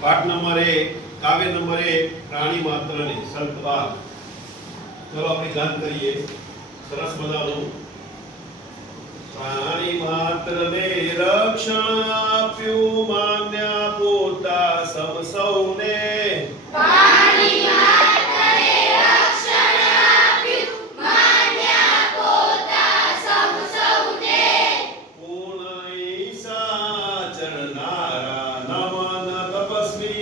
પાઠ નંબર એક કાવ્ય નંબર એક પ્રાણી માત્રને સલ્પવાદ ચલો આપણે ગાન કરીએ. સરસ મજાનું. પ્રાણી માત્રને રક્ષણ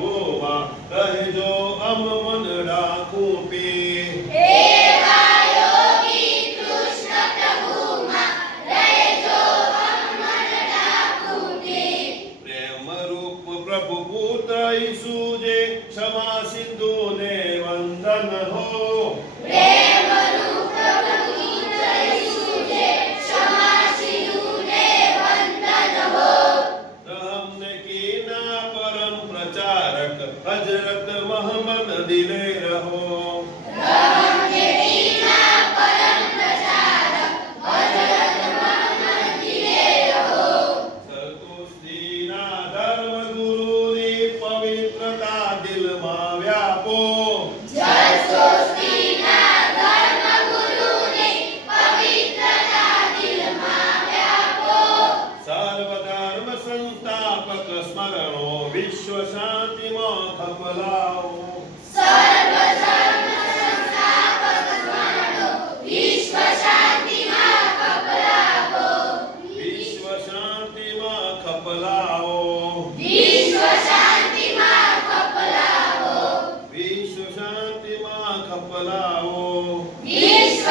કૃષ્ણ કહેજો, અમ મન રાખું પી પ્રભુ પુત્ર ઈસુ જે ક્ષમા સિંધુ ને વંદન હો. ધર્મ રહો સ્મરણો વિશ્વ શાંતિમાં ખપલાઓ શાંતિમાં ખપલાઓ વિશ્વ શાંતિમાં ખપલાઓ વિશ્વ